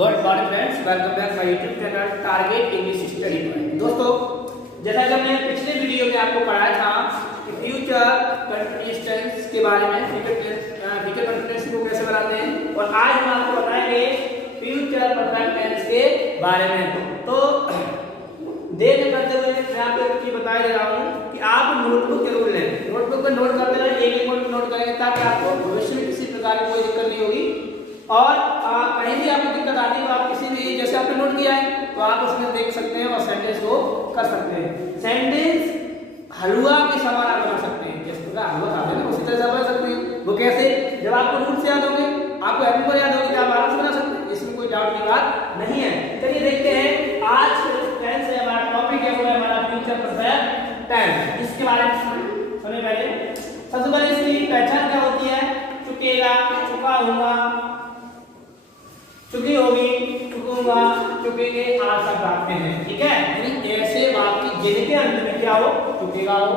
Good morning friends, welcome back my YouTube channel target English study point. दोस्तों, जैसा कि हमने पिछले वीडियो में आपको पढ़ाया था कि फ्यूचर कंटीन्यूअस टेंस के बारे में, फ्यूचर कंटीन्यूअस को कैसे बनाते हैं, और आज हम आपको बताएंगे फ्यूचर परफेक्ट टेंस के बारे में। तो देर न करते हुए मैं आपको एक चीज बता दे रहा हूँ कि आप नोटबुक जरूर लें। नोटबुक में नोट करते रहें, एक नोट करेंगे ताकि आपको भविष्य में किसी प्रकार की कोई दिक्कत नहीं होगी। और कहीं भी आपको दिक्कत आती है तो आप किसी भी, जैसे आपने नोट किया है तो आप उसमें देख सकते हैं और सेंटेंस को कर सकते हैं। सेंटेंस हलवा के समान आप बना सकते हैं, जिस प्रकार हलवा खाते हैं उसी तरह से बना सकते हैं। वो कैसे? जब आपको रूट से याद होंगे, आपको एप्पल याद होगी, आप आराम से बना सकते हैं, इसमें कोई डाउट की बात नहीं है। चलिए देखते हैं आज टेंस है, हमारा टॉपिक है वो है हमारा फ्यूचर परफेक्ट टेंस। इसके बारे में सुनिए पहले। सबसे पहले इसकी पहचान क्या होती है? चुकेगा, चुका होगा, चुकी होगी, चुकूंगा, चुकेंगे, आज तक आते हैं। ठीक है, यानी ऐसे वाक्य जिनके अंत में क्या हो? चुकेगा हो,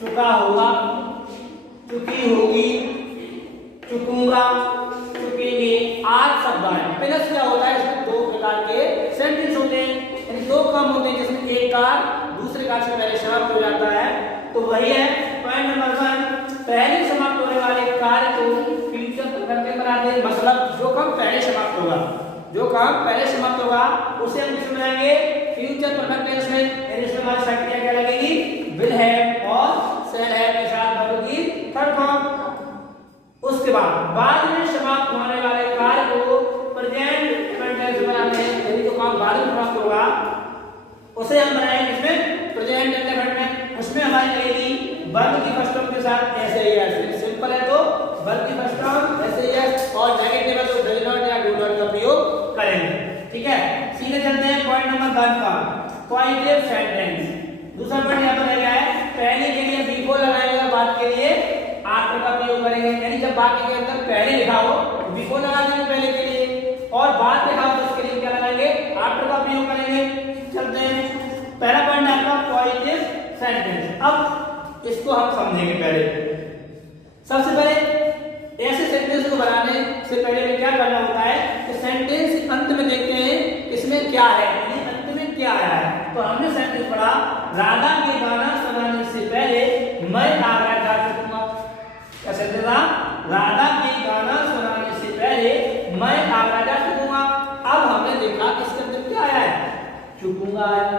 चुका होगा, चुकी होगी, चुकूंगा, चुकेंगे, आज शब्द आए। प्लस क्या होता है? इसमें दो प्रकार के सेंटेंस होते हैं, यानी दो काम होते हैं जिसमें एक कार दूसरे कार से पहले समाप्त हो जाता है। तो वही है पॉइंट नंबर 1, पहले समाप्त होने वाले कार्य को फ्यूचर परफेक्ट बनाते हैं। मतलब जो काम पहले समाप्त होगा, जो काम पहले समाप्त होगा उसे हम किसमें बनाएंगे? फ्यूचर परफेक्ट टेंस में। यानी इसमें हमारी संख्या क्या लगेगी? विल हैव और शैल हैव के साथ बनेगी थर्ड फॉर्म। उसके बाद में समाप्त होने वाले कार्य को प्रेजेंट टेंस में बनाते हैं। यानी जो काम बाद में समाप्त होगा उसे हम बनाएंगे इसमें प्रेजेंट इंडेफिनिट में। उसमें हमारी लगेगी वर्ब की फर्स्ट फॉर्म के साथ ऐसे ही है। सिंपल है तो वर्ब की फर्स्ट फॉर्म ऐसे ही है, और नेगेटिव है तो डज नॉट या डू नॉट का प्रयोग करेंगे। ठीक है, सीधे चलते हैं पॉइंट नंबर 1 का पॉजिटिव सेंटेंस। दूसरा पॉइंट यहां पर है क्या है? पहले के लिए बिफोर लगाएंगे, बाद के लिए आफ्टर का प्रयोग करेंगे। यानी जब वाक्य के अंदर पहले लिखा हो तो बिफोर लगा देंगे पहले के लिए, और बाद लिखा हो तो उसके लिए क्या लगाएंगे? आफ्टर का प्रयोग करेंगे। चलते हैं, पहला पॉइंट है आपका पॉजिटिव सेंटेंस। अब इसको हम समझेंगे। पहले सबसे पहले ऐसे सेंटेंस को बनाने से पहले में क्या करना होता है कि सेंटेंस अंत में देखते हैं इसमें क्या है, यानी अंत में क्या आया है। तो हमने सेंटेंस पढ़ा, राधा के गाना सुनाने से पहले मैं आगरा जा चुकूंगा। क्या सेंटेंस था? राधा के गाना सुनाने से पहले मैं आगरा जा चुकूंगा। अब हमने देखा इसके अंदर क्या आया है? चुकूंगा आया,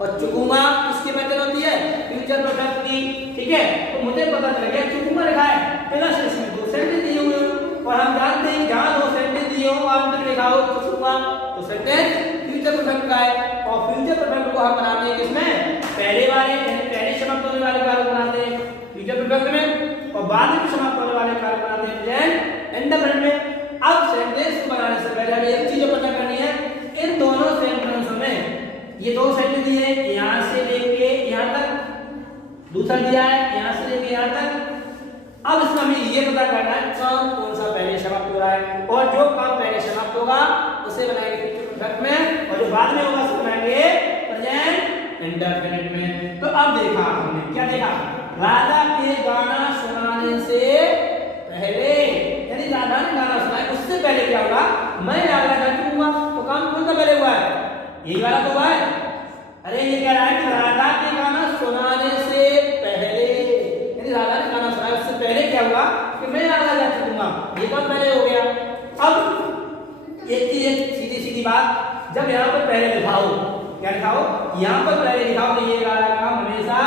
और चुकूंगा किसकी मेथड होती है? फ्यूचर परफेक्ट की। ठीक है, तो मुझे पता चल गया चुकूंगा लिखा है, प्लस इसमें दो सेंटेंस दिए हुए, और हम जानते हैं जहां दो सेंटेंस दिए हो और अंत में लिखा हो चुकूंगा तो सेंटेंस फ्यूचर परफेक्ट का है। और फ्यूचर परफेक्ट को हम बनाते हैं किसमें? पहले वाले, यानी पहले समाप्त होने वाले कार्य बनाते हैं फ्यूचर परफेक्ट में, और बाद में समाप्त होने वाले कार्य बनाते हैं प्रेजेंट इंडेफिनिट में। अब सेंटेंस को बनाने से पहले हमें एक चीज पता करनी है, इन दोनों सेंटेंसों में ये दो सेंटेंस दिए हैं, यहां से लेके यहां तक, दूसरा दिया है यहां से लेके यहां तक। अब इसमें हमें ये पता करना है कौन सा पहले समाप्त हो रहा है, और जो काम पहले समाप्त होगा उसे बनाएंगे फ्यूचर परफेक्ट में, और जो बाद में होगा उसे बनाएंगे प्रेजेंट इंडेफिनिट में। तो अब देखा हमने, क्या देखा? राधा के गाना सुनाने से पहले, यानी राधा ने गाना सुनाया उससे पहले क्या होगा? मैं आगरा जा चुकूंगा। तो काम कौन सा पहले हुआ है? यही वाला तो हुआ है। अरे ये कह रहा है कि राधा के गाना सुनाने से पहले, यानी राधा ने गाना सुनाया उससे पहले क्या हुआ कि मैं आगरा जा चुकूंगा। ये बात पहले हो गया। अब एक सीधी सीधी बात, जब यहाँ पर पहले लिखा हो, क्या लिखा हो? यहाँ पर पहले लिखा हो तो ये वाला काम हमेशा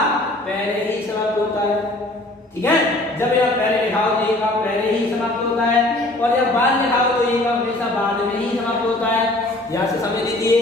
पहले ही समाप्त होता है। ठीक है, जब यहाँ पहले लिखा हो तो ये काम पहले ही समाप्त होता है, और जब बाद लिखा हो तो ये काम हमेशा बाद में ही समाप्त होता है। यहाँ से समझ लीजिए,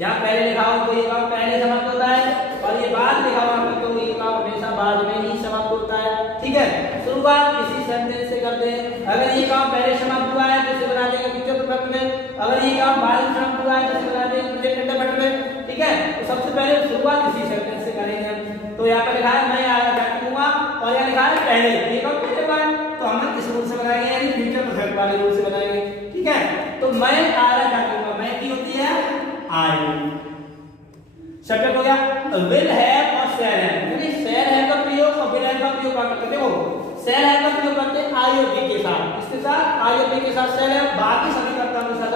यहाँ पहले लिखा हो तो ये काम पहले समाप्त होता है, और ये बाद लिखा हुआ तो ये काम हमेशा बाद में ही समाप्त होता है। ठीक है, शुरुआत इसी सेंटेंस से करते हैं। अगर ये काम पहले समाप्त हुआ है तो इसे बना देंगे फ्यूचर परफेक्ट में, अगर ये काम बाद में समाप्त हुआ है तो इसे बना देंगे प्रेजेंट इंडेफिनिट में। ठीक है, तो सबसे पहले शुरुआत इसी सेंटेंस से करेंगे। तो यहाँ पर लिखा है मैं आगरा जा चुकूंगा, और यहाँ लिखा है पहले, ये काम पहले हुआ है तो हम किस रूल से बनाएंगे? यानी फ्यूचर परफेक्ट वाले रूल से बनाएंगे। ठीक है, तो मैं आगरा जा चुकूंगा, मैं की होती है आई, सब्जेक्ट हो गया। विल हैव और शैल हैव, यानी शैल हैव का प्रयोग और विल हैव का प्रयोग करते हैं। देखो शैल हैव का प्रयोग करते हैं आई और बी के साथ, इसके साथ आई और बी के साथ शैल हैव, बाकी सभी कर्ता अनुसार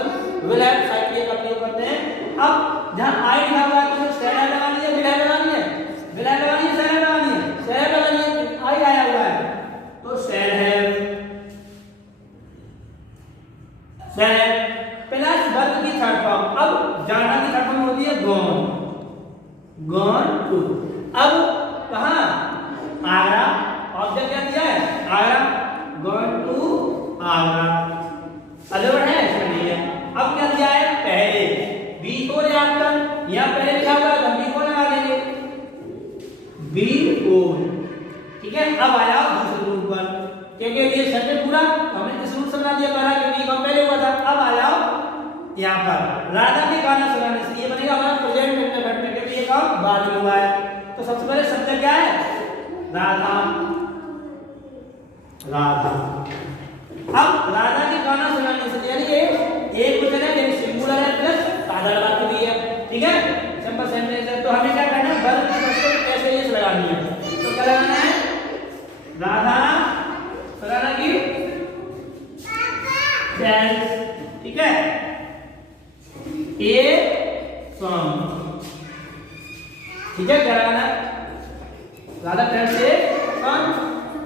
विल हैव साइक्लिक का प्रयोग करते हैं। अब जहां आई लिखा हुआ है तो शैल हैव लगानी है, विल हैव लगानी है, विल हैव लगानी है, शैल हैव लगानी है, शैल हैव लगानी है, आई आया हुआ है तो shall have, shall have plus verb की थर्ड फॉर्म। अब जाना की थर्ड फॉर्म होती है गॉन, गॉन टू। अब कहां आगरा, ऑब्जेक्ट क्या दिया है Agra, gone to Agra, other word है इसमें नहीं है। अब क्या दिया है पहले, बिफोर या आफ्टर, यहां पहले लिखा हुआ है हम बिफोर लगा देंगे, बिफोर, ठीक है। अब आ जाओ दूसरे रूल पर, क्योंकि ये सेंटेंस पूरा हमने किस रूल से बना दिया पहला, क्योंकि काम पहले हुआ था। अब आ जाओ यहां पर राधा के गाना सुनाने से, ये बनेगा हमारा प्रेजेंट परफेक्ट में, क्योंकि ये काम बाद में हुआ है। तो सबसे पहले शब्द क्या है राधा, राधा। अब राधा के गाना सुनाने से यानी कि एक वचन है यानी सिंगुलर है प्लस राधा लगा के दी है, ठीक है, सिंपल सेंटेंस है। तो हमें क्या करना है वर्ब की फर्स्ट कैसे ये लगानी है, तो क्या लगाना है राधा सुनाना की डांस, ठीक है, ए सॉन्ग, ठीक है, क्या लगाना है राधा डांस से सॉन्ग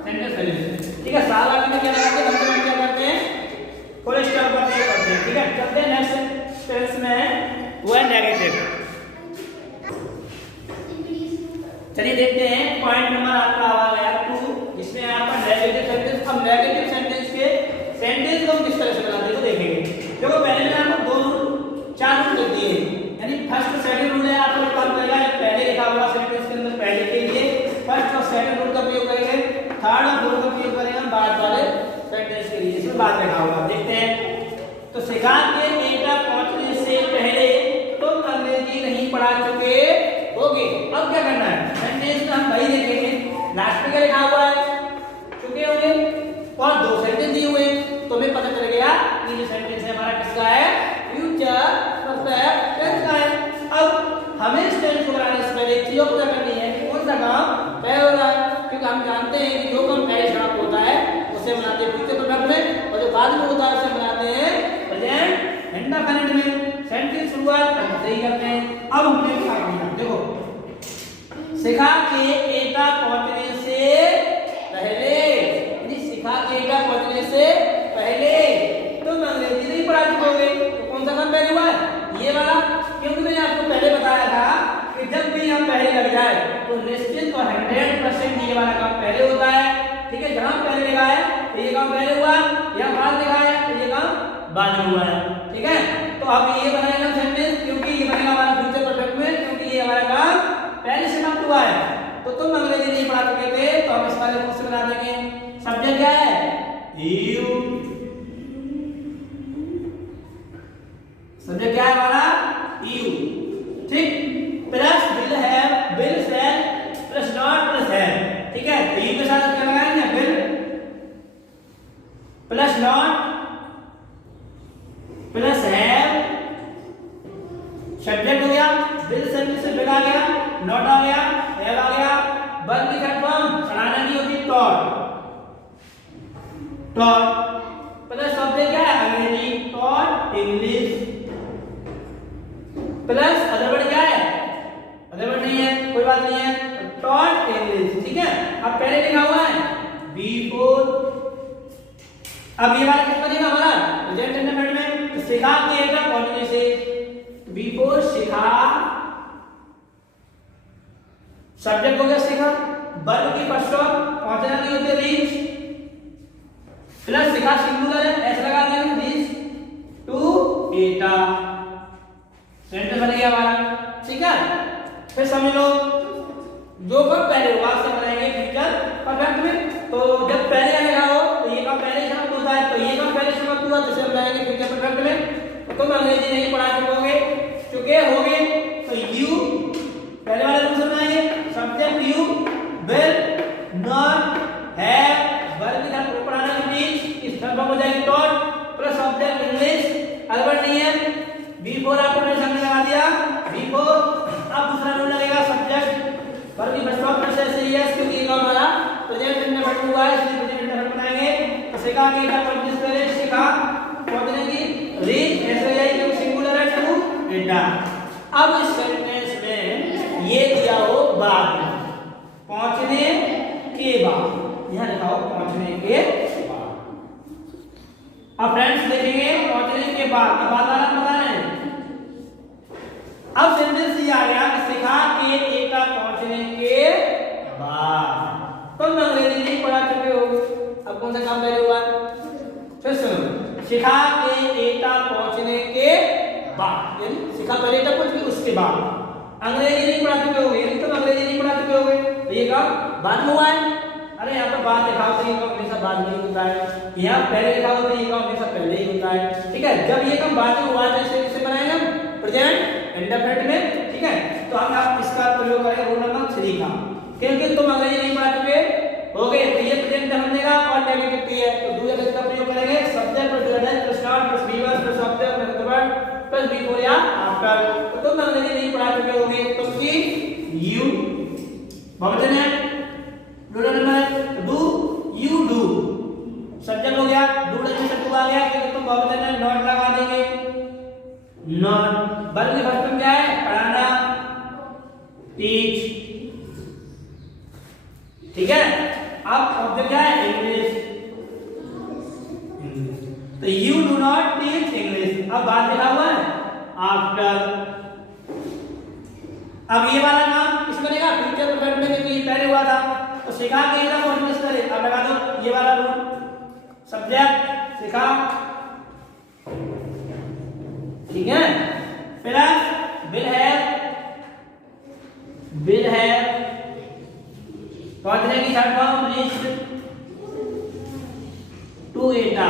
सेंटेंस फिनिश, ठीक है। साल आगे में क्या लगाते हैं हम क्या करते हैं फुल स्टॉप करते हैं, ठीक है। चलते हैं नेक्स्ट टेंस में, वो है नेगेटिव। चलिए देखते हैं पॉइंट नंबर आपका आ गया 2, जिसमें आपका नेगेटिव सेंटेंस। अब नेगेटिव सेंटेंस के सेंटेंस को किस तरह से बनाते हैं तो देखेंगे। देखो पहले मैंने आपको दो रूल 4 रूल लिख दिए, यानी फर्स्ट सेकंड रूल है आपको काम करेगा पहले लिखा हुआ सेंटेंस के अंदर पहले के लिए फर्स्ट और सेकंड रूल का प्रयोग करेंगे, थर्ड और फोर्थ का प्रयोग करेंगे बाद वाले सेंटेंस के लिए, इसमें बात लिखा हुआ देखते हैं। तो शिकार के बेटा पहुंचने से पहले तुम अंग्रेजी नहीं पढ़ा चुके होगे। अब क्या करना है सेंटेंस में हम वही देखेंगे, लास्ट में क्या लिखा हुआ है चुके होंगे और दो सेंटेंस दिए हुए, तो हमें पता चल गया कि ये सेंटेंस है हमारा किसका है फ्यूचर परफेक्ट टेंस का है। अब हमें इस टेंस को बनाने से पहले चीजों को क्या करनी है कि कौन सा काम पहले हो रहा है, क्योंकि हम जानते हैं कि जो काम पहले समाप्त होता है उसे बनाते हैं फ्यूचर परफेक्ट में, और जो बाद में होता है उसे बनाते हैं प्रेजेंट इंडेफिनिट में। सेंटेंस शुरुआत हम सही करते हैं। अब हमने क्या करना देखो, शिखा के एटा पहुंचने से पहले, यानी शिखा के एटा पहुंचने से पहले तुम अंग्रेजी नहीं पढ़ा चुकोगे। तो कौन सा काम पहले हुआ है ये वाला, क्योंकि मैंने आपको पहले बताया था कि जब भी हम पहले लग जाए तो निश्चित और 100% ये वाला काम पहले होता है, ठीक है। जहां पहले लगा है तो ये काम पहले हुआ, या बाद लगा है तो ये काम बाद में हुआ है, ठीक है। तो अब ये बनाएगा सेंटेंस, क्योंकि ये बनेगा हमारा फ्यूचर परफेक्ट में, क्योंकि ये हमारा काम पहले से समाप्त हुआ है। तो तुम अंग्रेजी नहीं पढ़ा चुके थे तो हम इस वाले रूप से बना देंगे। सब्जेक्ट क्या है यू, सब्जेक्ट क्या है हमारा यू, ठीक, plus will have, will shell plus not plus have, ठीक है। तो यू के साथ क्या लगाएंगे will plus not plus have, subject हो गया, विल से विल आ गया, नॉट आ गया, हैव आ गया, वर्ब की थर्ड फॉर्म पढ़ाना की होती टॉट, टॉट प्लस सब्जेक्ट क्या है अंग्रेजी, taught English, plus other word क्या है, अदर वर्ड नहीं है कोई बात नहीं है, टॉट इंग्लिश, ठीक है। अब पहले लिखा हुआ है बिफोर, अब ये वाला किस बनेगा हमारा प्रेजेंट इंडेफिनिट में, तो शिखा के एटा पहुंचने से, बिफोर शिखा, सब्जेक्ट हो गया शिखा, वर्ब की फर्स्ट फॉर्म पहुंचना की होती है रीच, प्लस शिखा सिंगुलर है ऐसा लगा दिया रीच टू एटा, सेंटेंस बन गया हमारा, ठीक है। फिर समझ लो जो काम पहले हुआ से बनाएंगे फ्यूचर परफेक्ट में। तो जब पहले आएगा हो तो ये काम पहले समाप्त होता है, तो ये काम पहले समाप्त हुआ तो इसे बनाएंगे फ्यूचर परफेक्ट में। तो तुम अंग्रेजी नहीं पढ़ा चुकोगे, चुके होगे, तो यू पहले वाले रूल से बनाएंगे, subject you, will, not, have, verb की तरह पढ़ाना की टीच, इस तरह हो जाएगी taught plus subject English, other नहीं है, बिफोर आपको मैंने सामने लगा दिया बिफोर। अब दूसरा रूल लगेगा सब्जेक्ट वर्ब की फर्स्ट फॉर्म प्लस से यस, क्योंकि ये हमारा प्रेजेंट इंडेफिनिट हुआ है इसलिए प्रेजेंट इंडेफिनिट बनाएंगे। तो शिखा के एटा पहुंचने से पहले शिखा पहुंचने की रीच ऐसे हो जाएगी, एटा। अब इस सेंटेंस में ये दिया हो बाद में, पहुंचने के बाद, यहां लिखा हो पहुंचने के बाद। अब फ्रेंड्स देखेंगे पहुंचने के बाद वाला पता है। अब सेंटेंस ये आ गया कि शिखा के एटा पहुंचने के बाद। तो अंग्रेजी नहीं पढ़ा चुके हो, अब कौन सा काम पहले हुआ? फिर सुनो, शिखा के एटा पहुंचने के बाद, यानी शिखा पहले एटा पहुंच गई उसके बाद। अंग्रेजी नहीं पढ़ा चुके होगे, यानी तुम अंग्रेजी नहीं पढ़ा चुके होगे, तो ये काम बाद में हुआ है। अरे यहाँ पर बाद लिखा होता है, ये काम हमेशा बाद में ही होता है। यहाँ पहले लिखा होता है, ये काम हमेशा पहले ही होता है। ठीक है, जब ये काम बाद में हुआ है तो इसे बनाएंगे हम प्रेजेंट इंडेफिनिट में। ठीक है, तो हम आप इसका प्रयोग करेंगे रूल नंबर 3 का, क्योंकि तुम अंग्रेजी नहीं पढ़ा चुके होगे तो ये प्रेजेंट बनेगा और नेगेटिव टी है, तो दूसरे का प्रयोग करेंगे subject plus verb plus not plus V1 plus object plus verb plus V4 या आफ्टर। तो तुम अंग्रेजी नहीं पढ़ा चुके होगे तो की यू बहुवचन है, plural number do you do, subject हो गया, डू से टू आ गया, क्योंकि तुम बहुवचन में नॉट लगा देंगे, नॉट। वर्ब की फर्स्ट फॉर्म क्या है? पढ़ाना, टीच। ठीक है, अब ऑब्जेक्ट क्या है? इंग्लिश। तो you do not teach English. अब बाद लिखा हुआ है आफ्टर। अब ये वाला नाम किस बनेगा? फ्यूचर परफेक्ट में, क्योंकि ये पहले हुआ था। तो शिखा के एटा कंटीन्यूअस करे, अब लगा दो ये वाला रूल, सब्जेक्ट शिखा। ठीक है, प्लस विल हैव पहुंचने की थर्ड फॉर्म रीच्ड टू एटा।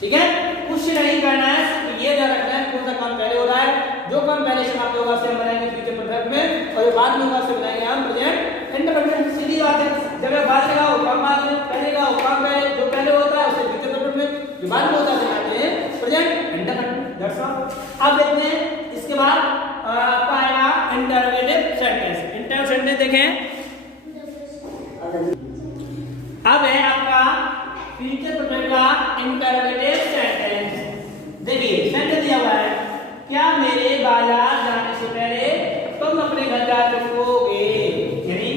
ठीक है, कुछ नहीं करना है, तो ये ध्यान रखना है कौन सा काम पहले हो रहा है। जो काम पहले समाप्त होगा उसे हम बनाएंगे फ्यूचर परफेक्ट में, और जो बाद में होगा उसे बनाएंगे हम प्रेजेंट इंडेफिनिट। सीधी बात है, जब बाद लगाओ काम बाद में, पहले लगाओ काम पहले, जो पहले होता है उसे फ्यूचर परफेक्ट में, जो बाद में होता है बनाते हैं प्रेजेंट इंडेफिनिट। That's all. अब देखते हैं इसके बाद आपका आएगा इंटरोगेटिव सेंटेंस। इंटरोगेटिव सेंटेंस देखें, अब है आपका फ्यूचर परफेक्ट का इंटरोगेटिव सेंटेंस। देखिए सेंटेंस दिया हुआ है, क्या मेरे बाजार जाने से पहले तुम अपने घर जा चुकोगे? यानी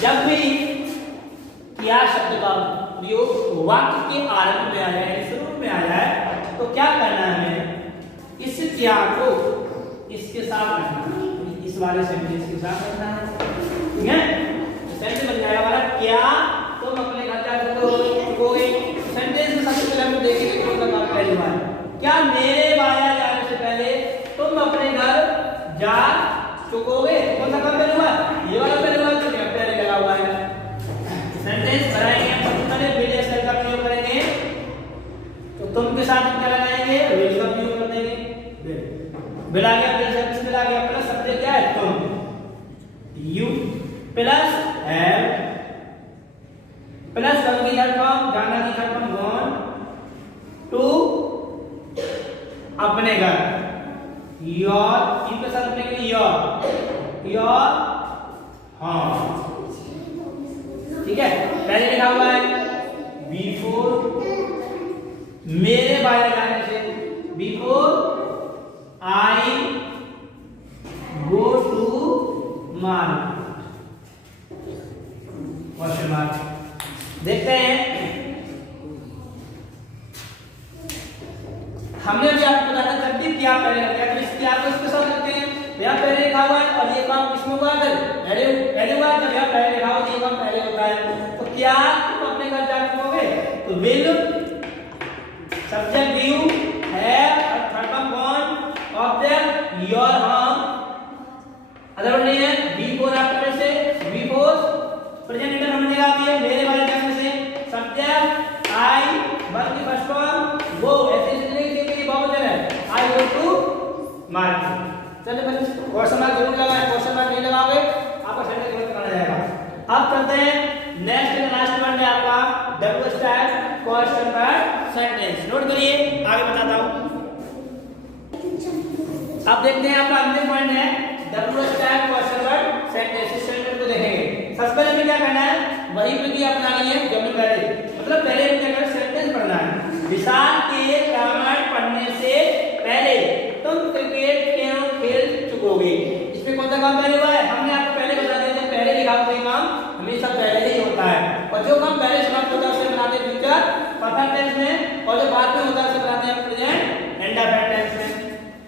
जब भी क्या शब्द का प्रयोग वाक्य के आरंभ में आ जाए, शुरू में आ जाए, तो क्या करना है हमें? इस क्या को इसके साथ रखना है, इस वाले सेंटेंस के साथ रखना है। ठीक है, सेंटेंस बन जाएगा हमारा क्या तुम अपने घर जा चुकोगे। सेंटेंस में सबसे पहले हम देखेंगे कौन सा काम पहले हुआ है। क्या मेरे बाजार जाने से पहले तुम अपने घर जा चुकोगे? कौन सा काम पहले हुआ? ये वाला पहले हुआ, तो क्या पहले लगा हुआ है। सेंटेंस बनाएंगे हम सबसे पहले विल एस का प्रयोग करेंगे, तो तुम के साथ क्या लगाएंगे? विल का प्रयोग कर देंगे। विल आ गया, विल से किसमें आ गया? प्लस सब्जेक्ट क्या है? तुम, you plus have plus verb की थर्ड फॉर्म, जाना की थर्ड फॉर्म गॉन टू अपने घर, योर इनके साथ अपने के लिए योर हाँ। ठीक है, पहले लिखा हुआ है बिफोर मेरे बाहर जाने से, before I go to market, question mark. देखते हैं, हमने भी आपको बताया जब भी क्या पहले लग गया तो इस क्या को इसके साथ रखते हैं। यहाँ पहले लिखा हुआ है और ये काम किसमें हुआ? पहले हुआ है। जब यहाँ पहले लिखा हुआ ये काम पहले होता है। तो क्या तुम अपने घर जा चुकोगे? तो will, subject you, have, third form gone, object your home, other नहीं है बिफोर आफ्टर से, बिफोर प्रेजेंट इंडेफिनिट बनेगा। ये मेरे बारे जाने से, सब्जेक्ट आई, वर्ब की फर्स्ट फॉर्म वो, ऐसे इसलिए क्योंकि ये बहुवचन है, आई गो टू मार्केट। चलिए बच्चे क्वेश्चन मार्क जरूर लगाएं, क्वेश्चन मार्क नहीं लगाओगे आपका सेंटेंस गलत माना जाएगा। अब चलते हैं नेक्स्ट एंड लास्ट वन है आपका W style question mark sentence. Note करिए, आगे बताता हूं। अब देखते हैं आपका अंतिम पॉइंट है W style question mark sentence. इस सेंटेंस को देखेंगे। सबसे पहले हमें क्या करना है? वही प्रक्रिया अपनानी है जो हमने पहले, मतलब पहले हमें क्या करना है? सेंटेंस पढ़ना है। विशाल के रामायण पढ़ने से पहले तुम क्रिकेट क्यों खेल चुकोगे। इसमें कौन सा काम पहले हुआ है, हमने आपको पहले बता दिया था, पहले लिखा हुआ काम हमेशा पहले ही होता है, और जो काम पहले समाप्त होता है उसे बनाते हैं फ्यूचर परफेक्ट टेंस में, और जो बाद में होता है उसे बनाते हैं प्रेजेंट इंडेफिनिट टेंस में।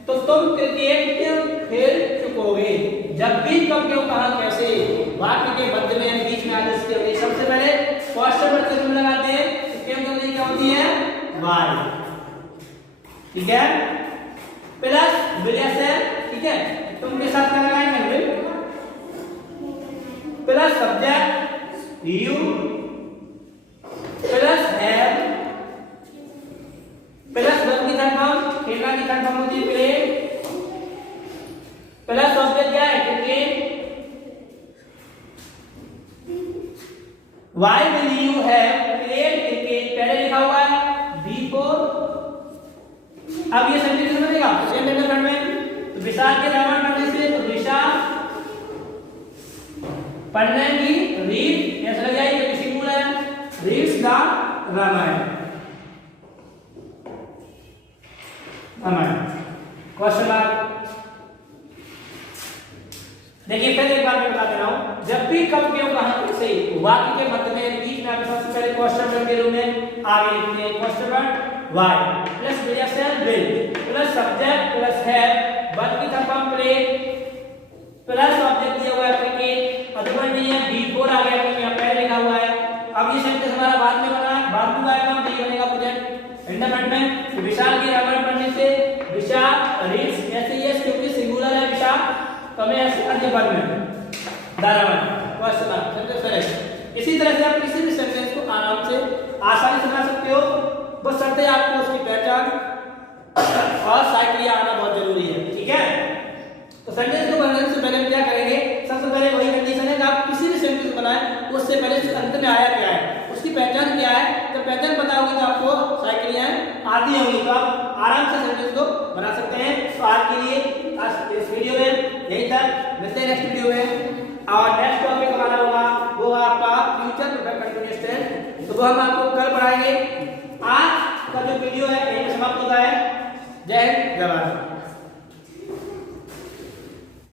तो तुम क्रिकेट क्यों खेल चुकोगे, जब भी, कब, क्यों, कहां, कैसे, वाक्य के मध्य में बीच में आदेश के होगी। सबसे पहले क्वेश्चन वर्ड में लगाते हैं, तो क्यों क्यों क्या होती है, व्हाई, ठीक है, प्लस विल से, ठीक है, तुम के साथ क्या लगाएंगे, will, plus subject you, plus have, plus verb की थर्ड फॉर्म, खेलना की थर्ड फॉर्म होती है प्ले, प्लस ऑब्जेक्ट क्या है, cricket. Why will you have played cricket, पहले लिखा हुआ है before। अब ये सेंटेंस में बनेगा सेम इंटरनेट में, तो विशाल के रामायण पढ़ने से, तो विशाल पढ़ने की रीड ऐसा लग जाएगी, क्योंकि सिंगुलर है, reads the Ramayana, Ramayana, question mark. देखिए फिर एक बार मैं बता दे रहा हूं, जब भी, कब, क्यों, कहां, कैसे, वाक्य के मध्य में बीच में सबसे पहले क्वेश्चन वर्ड के रूप में आगे लिखते हैं, question word why plus will plus subject plus have, verb की third form play, plus object दिया हुआ है क्रिकेट, अदरवाइज नहीं है, बिफोर आ गया क्योंकि यहां पहले लिखा हुआ है। अब ये सेंटेंस हमारा बाद में बना, बाद में आएगा, तो ये बनेगा प्रेजेंट इंडेफिनिट में। विशाल की रामायण पढ़ने से, विशाल रीड्स, ऐसे यस क्योंकि सिंगुलर है विशाल, तो हमें ऐसे अन्य पद में दारावन क्वेश्चन मार्क सेंटेंस करेक्ट। इसी तरह से आप किसी भी सेंटेंस को आराम से आसानी से बना सकते हो, बस शर्त है आपको उसकी पहचान और साइक्लिया आना बहुत जरूरी है, ठीक है। तो सेंटेंस को बनाने से पहले हम क्या करेंगे, सबसे पहले वही कंडीशन है कि आप किसी भी सेंटेंस बनाएं उससे पहले अंत में आया क्या है, उसकी पहचान क्या है। तो पहचान पता होगी तो आपको साइक्लियां आती होंगी, तो आप आराम से सेंटेंस को बना सकते हैं। तो आज के लिए आज इस वीडियो में यही तक, मिलते हैं नेक्स्ट वीडियो में, और नेक्स्ट टॉपिक हमारा होगा वो आपका फ्यूचर परफेक्ट कंटीन्यूअस टेंस, तो वो हम आपको कल पढ़ाएंगे। आज का जो वीडियो है यही समाप्त होता है। जय हिंद, जय भारत।